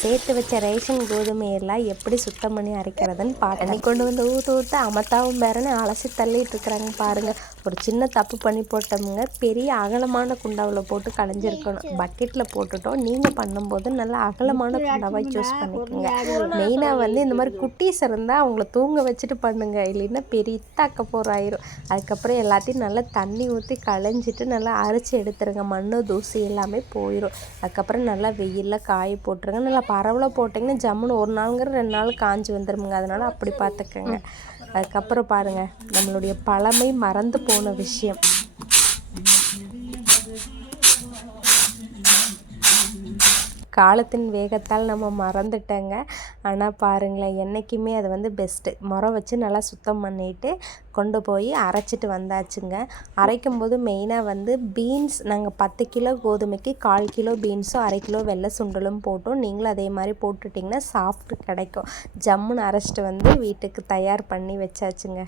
சேர்த்து வச்ச ரேஷன் கோதுமையெல்லாம் எப்படி சுத்தம் பண்ணி அரைக்கிறதுன்னு பாருங்க கொண்டு வந்து ஊற்று ஊற்று அமத்தாவும் பேரன்னு அலசி தள்ளிட்டு இருக்கிறாங்க பாருங்க. ஒரு சின்ன தப்பு பண்ணி போட்டோமுங்க பெரிய அகலமான குண்டாவில் போட்டு களைஞ்சிருக்கணும். பக்கெட்டில் போட்டுட்டோம். நீங்கள் பண்ணும்போது நல்லா அகலமான குண்டாவாக சூஸ் பண்ணிக்கோங்க. மெயினாக வந்து இந்த மாதிரி குட்டீஸ் இருந்தால் அவங்கள தூங்க வச்சுட்டு பண்ணுங்க. இல்லைன்னா பெரிய அக்க போகிறாயிரும் அதுக்கப்புறம் எல்லாத்தையும் நல்லா தண்ணி ஊற்றி களைஞ்சிட்டு நல்லா அரைச்சி எடுத்துருங்க. மண்ணு தூசி எல்லாமே போயிடும் அதுக்கப்புறம் நல்லா வெயிலில் காய போட்டுருங்க. நல்லா பரவலாக போட்டிங்கன்னா ஜம்முன்னு ஒரு நாளுங்கிற ரெண்டு நாள் காஞ்சி வந்துடுமுங்க அதனால் அப்படி பார்த்துக்கோங்க அதுக்கப்புறம் பாருங்கள் நம்மளுடைய பழமை மறந்து போன விஷயம். காலத்தின் வேகத்தால் நம்ம மறந்துட்டேங்க. ஆனால் பாருங்களேன் என்றைக்குமே அது வந்து பெஸ்ட்டு முறை வச்சு நல்லா சுத்தம் பண்ணிவிட்டு கொண்டு போய் அரைச்சிட்டு வந்தாச்சுங்க. அரைக்கும் போது மெயினாக வந்து பீன்ஸ் நாங்கள் பத்து கிலோ கோதுமைக்கு கால் கிலோ பீன்ஸும் அரை கிலோ வெள்ளை சுண்டலும் போட்டோம். நீங்களும் அதே மாதிரி போட்டுட்டிங்கன்னா சாஃப்ட் கிடைக்கும். ஜம்முன்னு அரைச்சிட்டு வந்து வீட்டுக்கு தயார் பண்ணி வச்சாச்சுங்க.